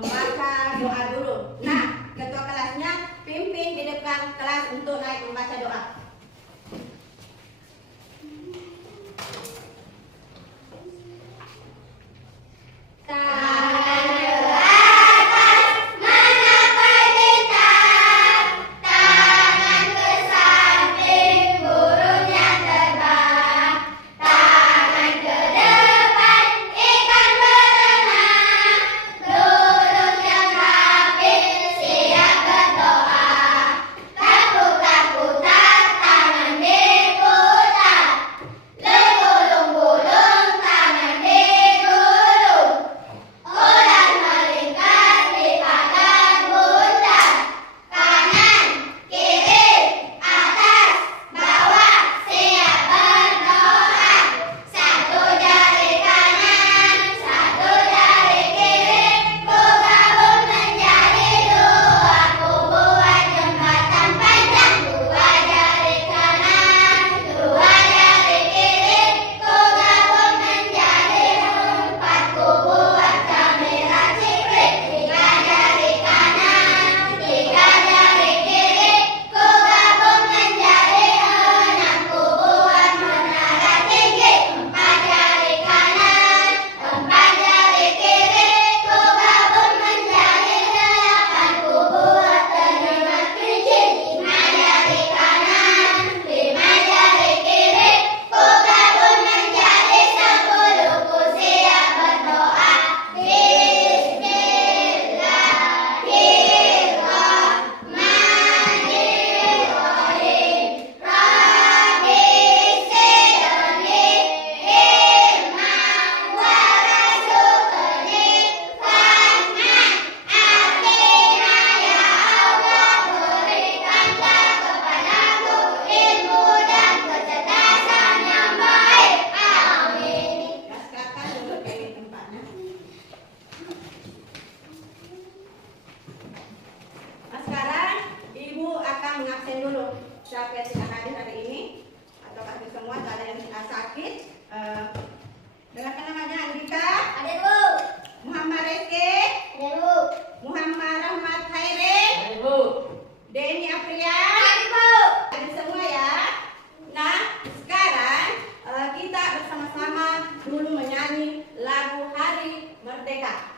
membaca doa dulu. Nah, ketua kelasnya pimpin di depan kelas untuk naik membaca doa. Mengabsen dulu siapa yang tidak hadir hari ini atau hadir semua, ada yang sakit. Dengarkan namanya: Andika, ada Bu. Muhammad Reski, ada Bu. Muhammad Rahmat Khairi, ada Bu. Denny Aprian, ada Bu. Ada semua ya. Nah, sekarang kita bersama-sama dulu menyanyi lagu Hari Merdeka.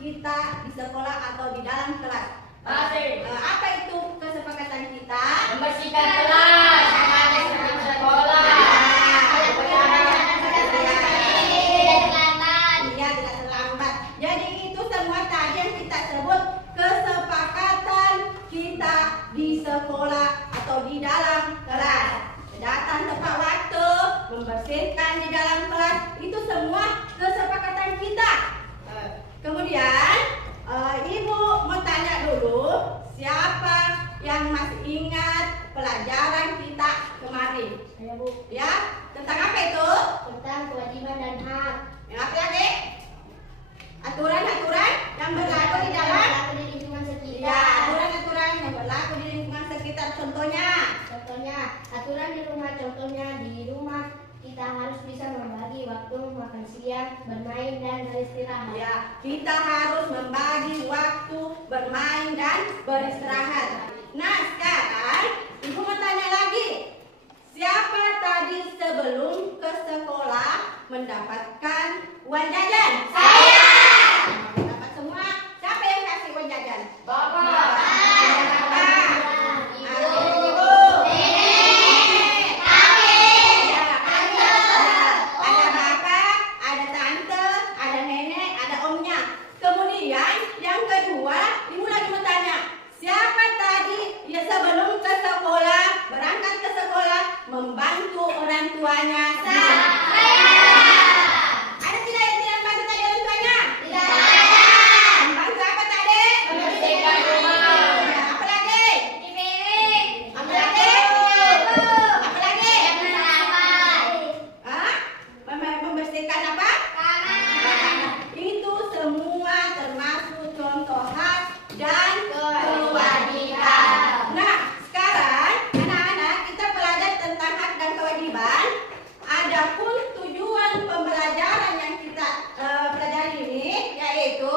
Kita di sekolah atau di dalam kelas. Apa itu kesepakatan kita? Membersihkan kelas, sama sekolah. Iya, tidak terlambat. Jadi itu semua tadi yang kita sebut kesepakatan kita di sekolah atau di dalam kelas. Datang tepat waktu, membersihkan di dalam kelas, itu semua kesepakatan kita. Kemudian Ibu mau tanya dulu, siapa yang masih ingat pelajaran kita kemarin? Saya Bu. Ya, tentang apa itu? Tentang kewajiban dan hak. Yang apa lagi? Aturan-aturan yang berlaku di dalam. Berlaku di lingkungan Ya, sekitar. aturan-aturan yang berlaku di lingkungan sekitar. Contohnya, Contohnya, aturan di rumah. Contohnya di rumah kita harus bisa membagi waktu makan siang, bermain dan beristirahat. ya, kita harus membagi waktu bermain dan beristirahat. Nah, sekarang ibu mau tanya lagi. Siapa tadi sebelum ke sekolah mendapatkan uang jajan? Saya. Dapat semua. Siapa yang kasih uang jajan? Bapak. Bapak. Ibu. Ibu. Nenek. Kakek. Ya, ada bapak, ada tante, ada nenek, ada omnya. Kemudian yang kedua, ibu lagi mau tanya, siapa tadi ya sebelum ke sekolah, berangkat ke sekolah, membantu orang tuanya? Ada tidak yang tidak membantu tadi orang tuanya? Membantu apa tadi? Membersihkan rumah. Ya, apa lagi? Apa lagi? Apa lagi? Hah? Membersihkan apa? Itu semua termasuk contoh hak dan kewajiban. Nah, sekarang anak-anak kita belajar tentang hak dan kewajiban. Adapun tujuan pembelajaran yang kita pelajari ini yaitu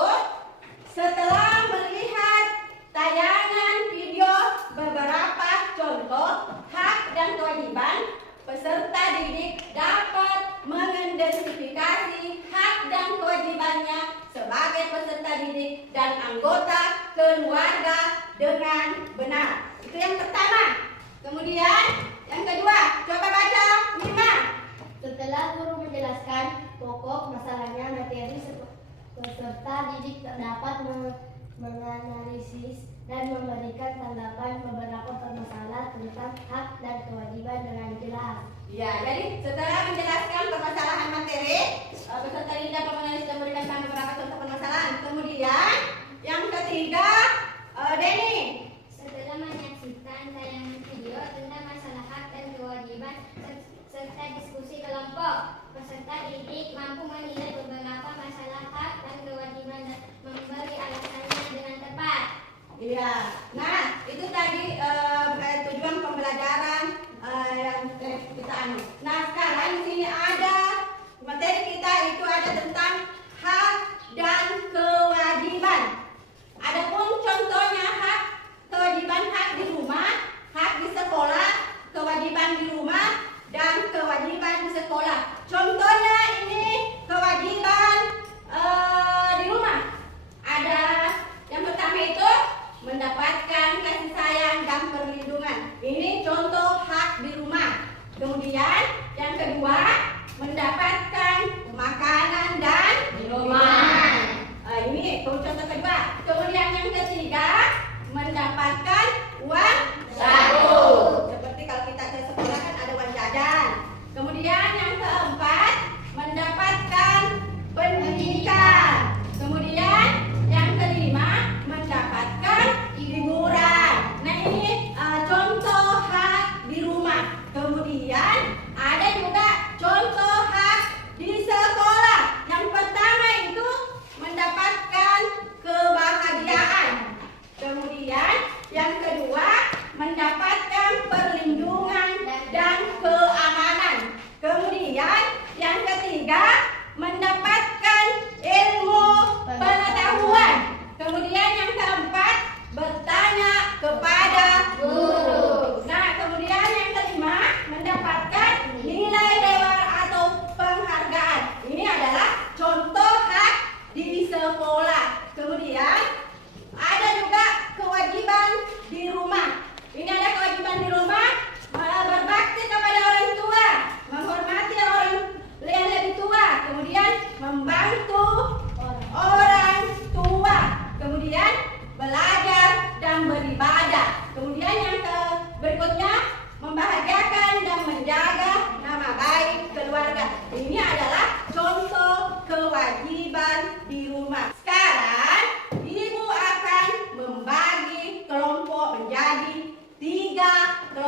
setelah melihat tayangan video beberapa contoh hak dan kewajiban, peserta didik dapat mengidentifikasi hak dan kewajibannya sebagai peserta didik dan anggota keluarga dengan benar. Itu yang pertama. Kemudian yang kedua, coba baca Mima. Setelah guru menjelaskan pokok masalahnya, materi peserta didik dapat menganalisis dan memberikan tanggapan beberapa permasalahan tentang hak dan kewajiban dengan jelas. Ya, jadi setelah menjelaskan permasalahan materi, peserta didik dapat menganalisis dan memberikan beberapa contoh permasalahan. Kemudian yang ketiga, Denny. Setelah menyaksikan tayangan video tentang masalah hak dan kewajiban serta diskusi kelompok, peserta didik mampu menilai beberapa masalah hak dan kewajiban dan memberi alasannya dengan tepat. Iya. Nah, itu tadi tujuan pembelajaran yang kita anu. Nah, sekarang di sini ada materi kita itu ada tentang hak dan kewajiban. Adapun contohnya hak, kewajiban hak di rumah, hak di sekolah, kewajiban di rumah dan kewajiban di sekolah. Contohnya ini kewajiban di rumah. Ada yang pertama itu mendapatkan kasih sayang dan perlindungan. Ini contoh hak di rumah. Kemudian yang kedua mendapatkan makanan dan minuman. Ini contoh kedua. Kemudian yang ketiga mendapatkan uang saku. Seperti kalau kita ke sekolah kan ada uang jajan. Kemudian yang keempat mendapatkan pendidikan. Kemudian yang kelima mendapatkan hiburan. Nah, ini contoh hak di rumah. Kemudian ada juga contoh hak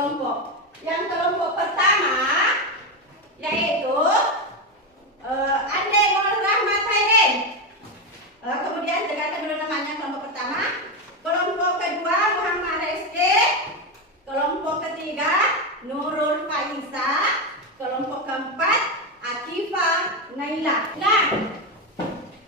kelompok. Yang kelompok pertama yaitu Ande Nur Rahmat Haidin. Kemudian dengarkan dulu namanya kelompok pertama. Kelompok kedua Muhammad Rizky. Kelompok ketiga Nurul Faisa. Kelompok keempat Akifa Naila. Nah,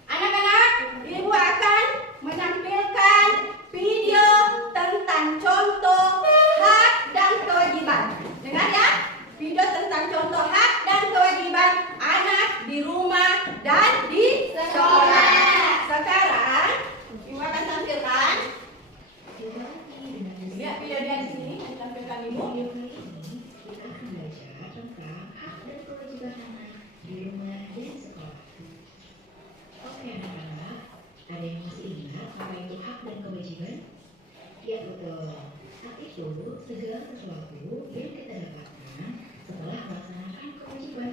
anak-anak, ibu akan menampilkan video tentang contoh hak dan kewajiban. Dengar ya, video tentang contoh hak dan kewajiban anak di rumah dan di sekolah. Sekarang ibu akan tampilkan. Lihat video dia di sini, tampilkan ibu. Kita akan belajar tentang hak dan kewajiban anak di rumah dan sekolah. Oke anak-anak, ada yang masih ingat apa itu hak dan kewajiban? Ya betul. Hak itu segala sesuatu yang kita dapatkan setelah melaksanakan kewajiban.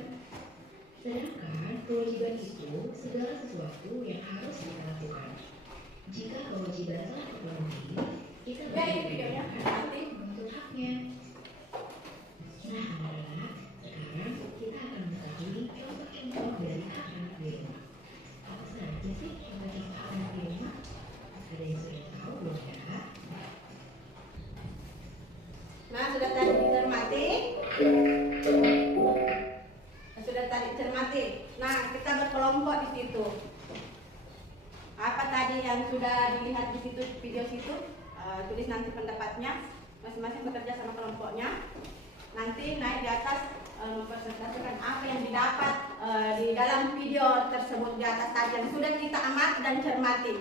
Sedangkan kewajiban itu segala sesuatu yang harus kita lakukan. Jika kewajiban telah terpenuhi, kita ini videonya. Nanti. menuntut haknya. Nah anak-anak, sekarang kita akan mengetahui contoh-contoh dari hak anak di rumah. Apa saja sih contoh-contoh hak anak di rumah? Ada yang sudah tahu belum ya? Nah, sudah tadi dicermati. Nah, kita berkelompok di situ. Apa tadi yang sudah dilihat di situ, video situ? Tulis nanti pendapatnya. Masing-masing bekerja sama kelompoknya. Nanti naik di atas mempresentasikan apa yang didapat di dalam video tersebut di atas tadi yang sudah kita amati dan cermati.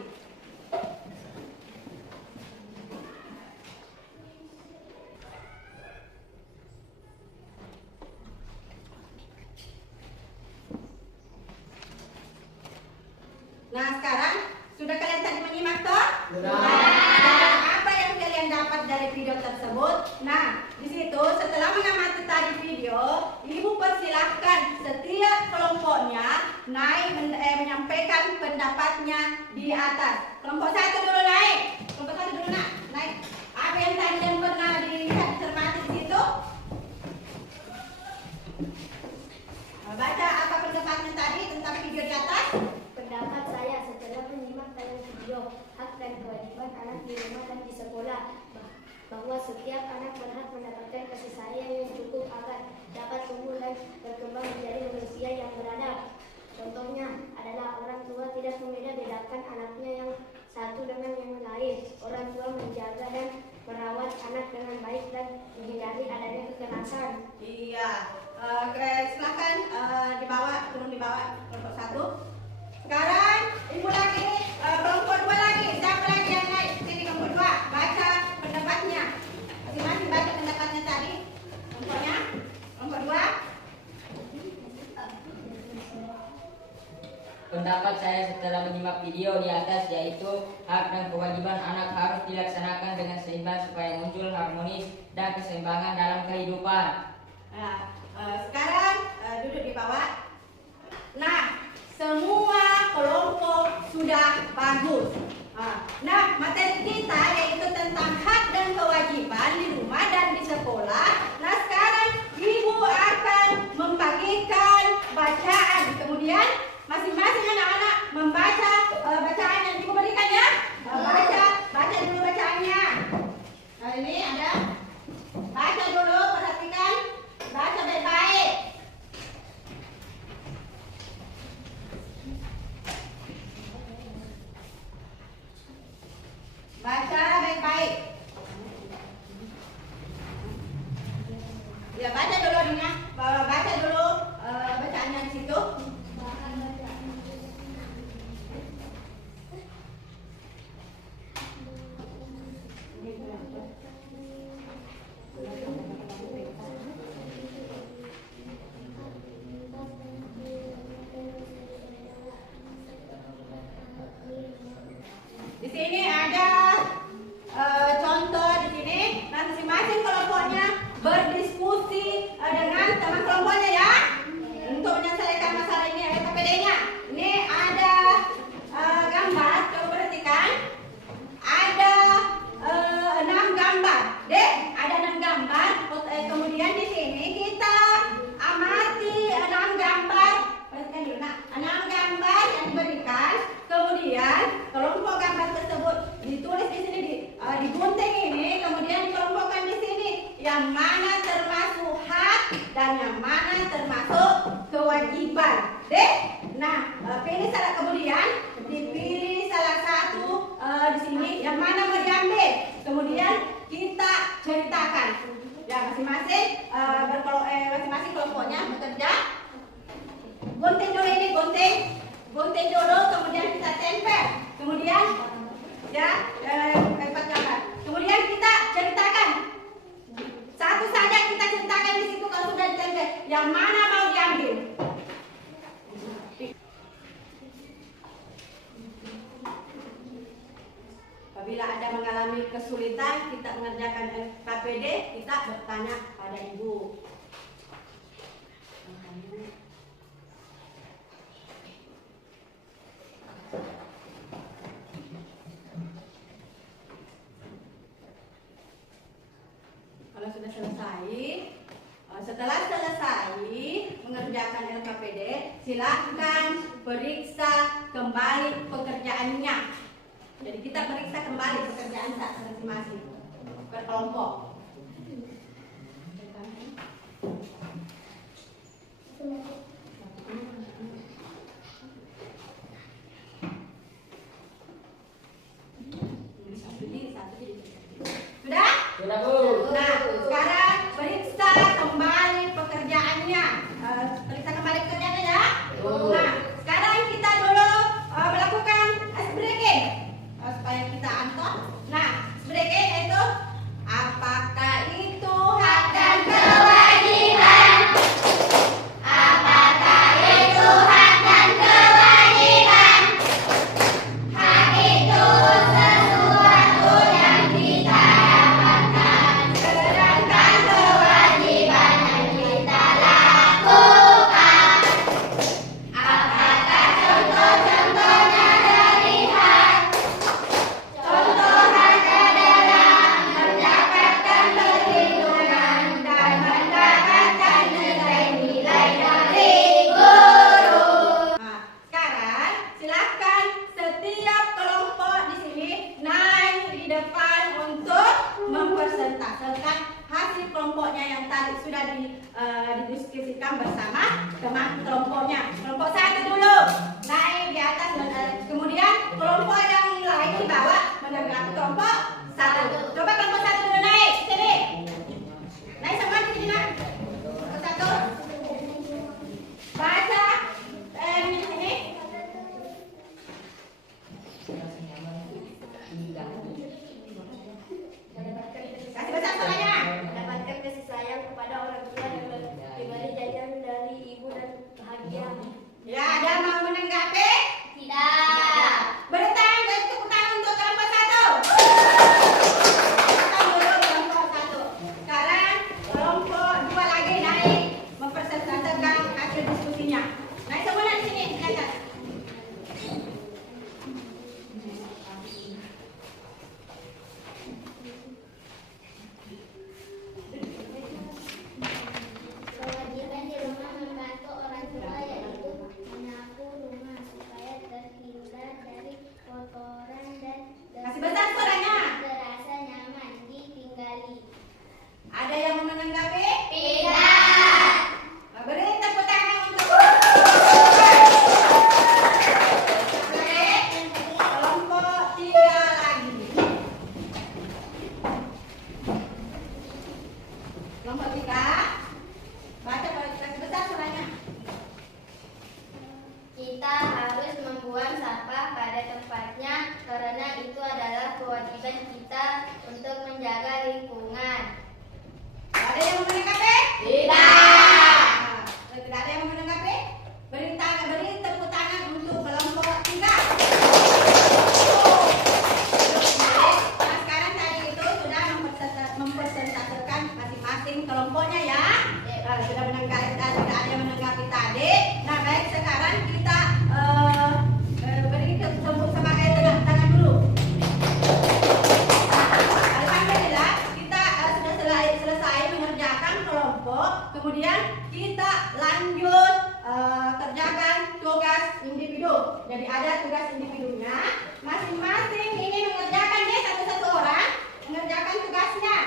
Nah, sekarang sudah kalian tadi menyimak toh? Sudah. Dan apa yang kalian dapat dari video tersebut? Nah, di situ setelah mengamati tadi video, ibu persilahkan setiap kelompoknya naik menyampaikan pendapatnya di atas. Kelompok satu dulu naik. Kelompok satu dulu naik. Apa yang tadi yang pernah dilihat cermati di situ? Baca apa pendapatnya tadi tentang video di atas? Pendapat saya setelah menyimak dalam video hak dan kewajiban anak di rumah dan di sekolah bahwa setiap anak berhak mendapatkan kasih sayang yang cukup agar dapat tumbuh dan berkembang menjadi manusia yang beradab. Contohnya adalah orang tua tidak membeda-bedakan anaknya yang satu dengan yang lain. Orang tua menjaga dan merawat anak dengan baik dan menghindari adanya kekerasan. Iya. Silakan turun di bawah kelompok satu. Sekarang ibu lagi kelompok dua lagi. Siapa lagi yang naik? Sini kelompok dua. Baca pendapatnya. Masing-masing baca pendapatnya tadi. Kelompoknya. Kelompok dua. Pendapat saya setelah menyimak video di atas yaitu hak dan kewajiban anak harus dilaksanakan dengan seimbang supaya muncul harmonis dan keseimbangan dalam kehidupan. Nah, sekarang duduk di bawah. Nah, semua kelompok sudah bagus. Nah, materi kita yaitu tentang hak dan kewajiban di rumah dan di sekolah. Nah, sekarang ibu akan membagikan bacaan. Kemudian masing-masing anak-anak membaca bacaan yang ibu berikan ya. Baca dulu bacaannya. Nah, ini ada. Baca dulu, perhatikan. Baca baik-baik. Baca baik-baik. yang mana termasuk hak dan yang mana termasuk kewajiban. Dek, nah pilih salah, kemudian dipilih salah satu di sini yang mana mau diambil. Kemudian kita ceritakan. Ya masing-masing masing-masing kelompoknya bekerja. Gunting dulu ini, gunting dulu, kemudian kita tempel. Kemudian ya empat gambar. Kemudian kita ceritakan. Satu saja kita ceritakan di situ kalau sudah ditempel. Yang mana mau diambil? Apabila ada mengalami kesulitan kita mengerjakan KPD, kita bertanya pada ibu. Kalau sudah selesai, setelah selesai mengerjakan LKPD, silakan periksa kembali pekerjaannya. Jadi kita periksa kembali pekerjaan masing-masing per kelompok. Sudah? Sudah, Bu. Nah, sekarang periksa kembali pekerjaannya. Periksa kembali pekerjaannya ya. Nah, sekarang kita dulu melakukan ice breaking supaya kita anton. Nah, ice breaking itu apakah itu hak dan kewajiban? Apakah itu hak dan kewajiban? Hak itu sesuatu yang kita dapatkan, sedangkan kewajiban yang kita lakukan. Apakah contoh-contohnya dari hak? Contoh hak adalah mendapatkan perlindungan dan mendapatkan nilai-nilai dari guru. Nah, sekarang silakan setiap kelompok di sini naik di depan untuk mempresentasikan hasil kelompoknya yang tadi sudah didiskusikan bersama teman kelompoknya. Kelompok satu dulu naik di atas, kemudian kelompok yang lain di bawah menanggapi kelompok satu. Coba kelompok satu dulu naik sini. Naik semua di sini nak. Kelompok satu. Baca di sini. Kasih besar suaranya. Mendapatkan kasih sayang kepada orang tua dan diberi jajan dari ibu dan bahagia. Ya, ada mau menanggapi? Tidak. Beri tangan dan tepuk tangan untuk kelompok satu. Kita dulu kelompok satu. Sekarang kelompok dua lagi naik mempresentasikan hasil diskusinya. Naik semua di sini, di atas. Kewajiban di rumah membantu orang tua yaitu menyapu rumah supaya terhindar dari kotoran dan Kasih besar suaranya. terasa nyaman ditinggali. Ada yang mau menanggapi? Tidak. Beri tepuk tangan untuk kelompok tiga lagi. Kelompok tiga, baca kasih besar suaranya. Kita harus membuang sampah pada tempatnya karena itu adalah kewajiban kita untuk menjaga lingkungan. Ada yang mau menanggapi? Tidak. Tidak ada yang mau menanggapi? Beri tepuk tangan untuk kelompok tiga. Nah, sekarang tadi itu sudah mempresentasikan masing-masing kelompoknya ya. Sudah menanggapi, tidak ada yang menanggapi tadi. Nah, baik, sekarang kita beri tepuk semangat tangan dulu. Alhamdulillah kita sudah selesai mengerjakan kelompok. Kemudian kita lanjut kerjakan tugas individu. Jadi ada tugas individunya. Masing-masing ini mengerjakan satu-satu orang mengerjakan tugasnya.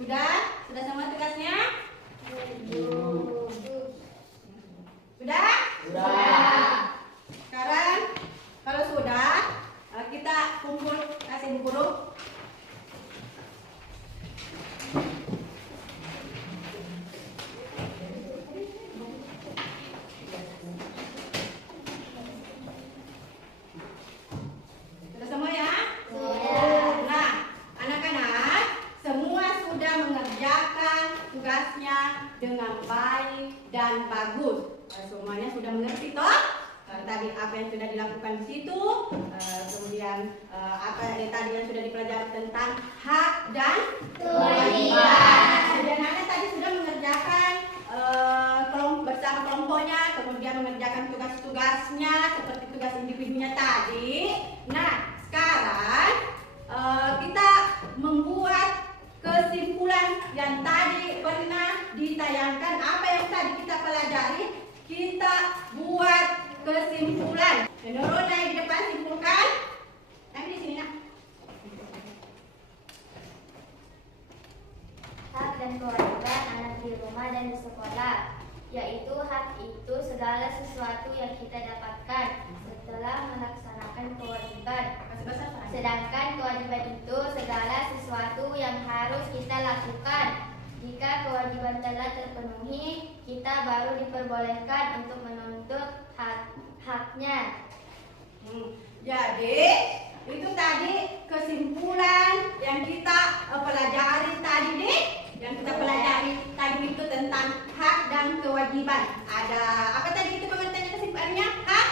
Sudah? Sudah semua tugasnya? Sudah? Sudah. Sekarang kalau sudah, kita kumpul kasih Bu Guru. Sudah semua ya? Nah, anak-anak semua sudah mengerjakan tugasnya dengan baik dan bagus. Semuanya sudah mengerti toh? Tadi apa yang sudah dilakukan di situ, kemudian apa yang tadi yang sudah dipelajari tentang hak dan kewajiban. Kemudian anak tadi sudah mengerjakan bersama kelompoknya, kemudian mengerjakan tugas-tugasnya seperti tugas individunya tadi. Nah, sekarang kita membuat kesimpulan yang tadi pernah ditayangkan. Apa yang tadi kita pelajari, kita buat kesimpulan. Menurut naik di depan simpulkan. Nanti di sini nak. Hak dan kewajiban anak di rumah dan di sekolah, yaitu hak itu segala sesuatu yang kita dapatkan setelah melaksanakan kewajiban. Sedangkan kewajiban itu segala sesuatu yang harus kita lakukan. Jika kewajiban telah terpenuhi, kita baru diperbolehkan untuk menuntut haknya. Jadi itu tadi kesimpulan yang kita pelajari tadi nih. Yang kita pelajari tadi itu tentang hak dan kewajiban. Ada apa tadi itu pengertiannya kesimpulannya? Hak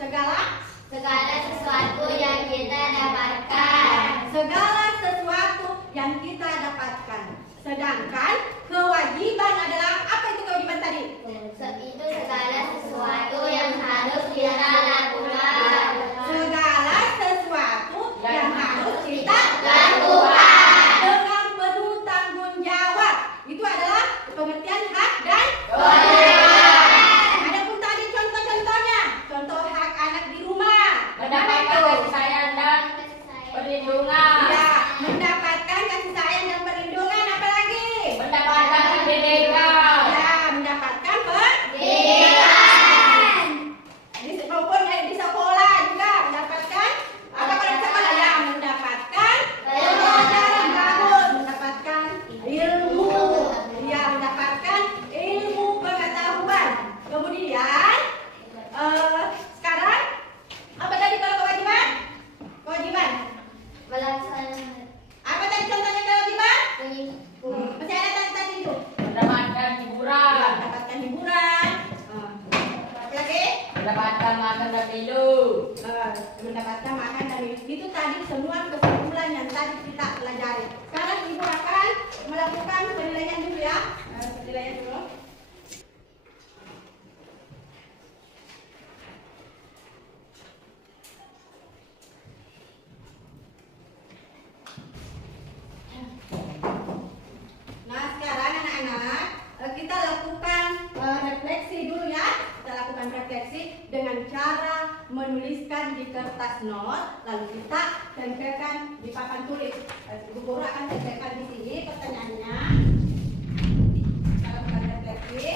Segala sesuatu yang kita dapatkan. segala sesuatu yang kita dapatkan. Sedangkan kewajiban adalah apa itu kewajiban tadi? Itu segala sesuatu yang harus kita lakukan. Segala sesuatu yang harus kita Lakukan. dengan penuh tanggung jawab. Itu adalah pengertian hak dan Kewajiban. Adapun tadi contoh-contohnya, contoh hak anak di rumah. Mendapatkan kasih sayang dan perlindungan. Ya, mendapatkan kasih sayang dan perlindungan. Apalagi? Mendapatkan pendidikan. Ya, mendapatkan Pendidikan. maupun di sekolah juga mendapatkan apa kalau di sekolah ya mendapatkan pelajaran bagus, mendapatkan ilmu, ya mendapatkan ilmu pengetahuan. Kemudian sekarang apa tadi kalau kewajiban? Kewajiban. Melaksanakan Apa tadi contohnya kewajiban? pengikutan. Masih ada tadi itu. Mendapatkan hiburan. Mendapatkan hiburan. Apa lagi? Mendapatkan makan dan minum. Mendapatkan makan dan minum. Itu tadi semua kesimpulan yang tadi kita pelajari. Sekarang ibu akan melakukan penilaian dulu ya. Penilaian dulu. Nah sekarang anak-anak kita lakukan refleksi dulu ya. Kita lakukan refleksi dengan cara menuliskan di kertas not, lalu kita tempelkan di papan tulis. Ibu Guru akan tempelkan di sini pertanyaannya. Kita lakukan refleksi.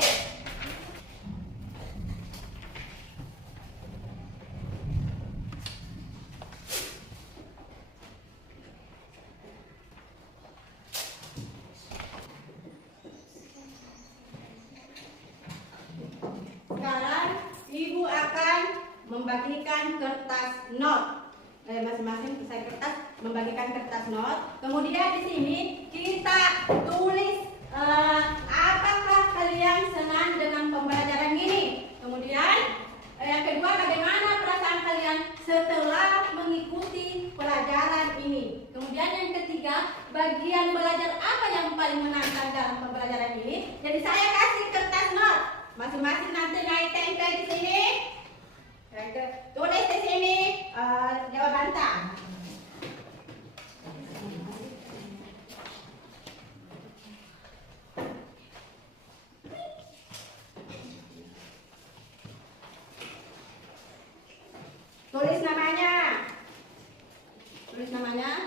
Sekarang ibu akan membagikan kertas not. Masing-masing selesai kertas membagikan kertas not. Kemudian di sini kita tulis apakah kalian senang dengan pembelajaran ini. Kemudian yang kedua, bagaimana perasaan kalian setelah mengikuti pelajaran ini. Kemudian yang ketiga, bagian belajar apa yang paling menantang dalam pembelajaran ini. Jadi saya kasih kertas not. Masing-masing nanti naik tempel di sini. Tulis di sini jawaban tak. Tulis namanya. Tulis namanya.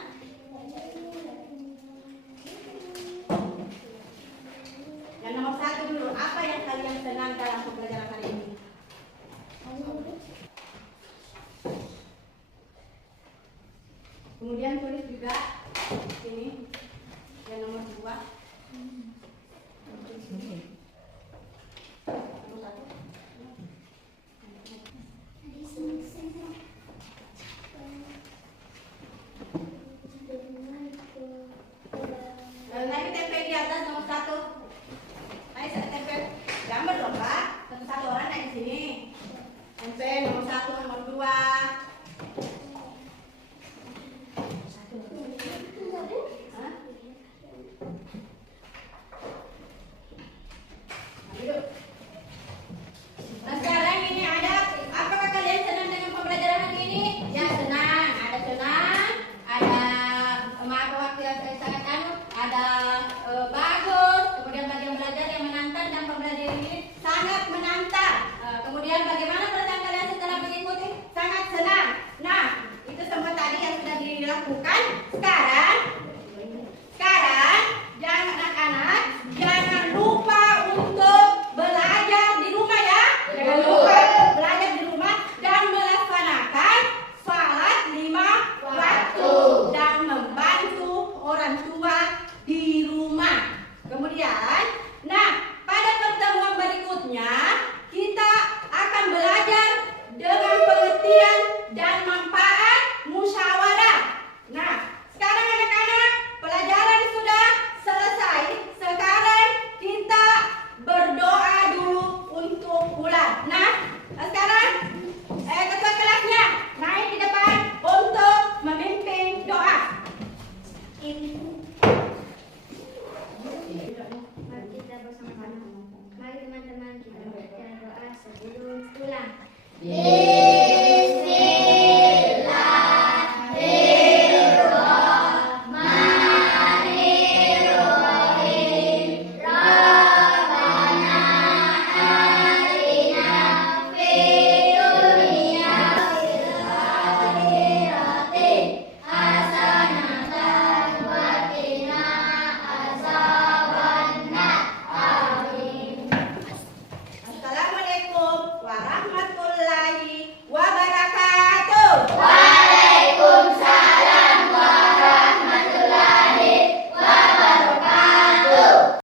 Yang nomor 1 dulu. Apa yang kalian senang dalam pembelajaran hari ini? Kemudian tulis juga ini yang nomor 2. Nomor 1. Nanti tempel di atas nomor 1. Ayo saya tempel gambar dong Pak. Satu-satu orang naik di sini. Tempel nomor 1, nomor 2. Hah? Ayo. Nah sekarang ini ada, apakah kalian senang dengan pembelajaran hari ini? Ya senang, ada senang, ada apa waktu yang sangat ada bagus, kemudian bagian belajar yang menantang dan pembelajaran ini sangat menantang. Kemudian bagaimana perasaan kalian setelah mengikuti? Sangat senang. Nah, itu semua tadi yang sudah dilakukan. Sekarang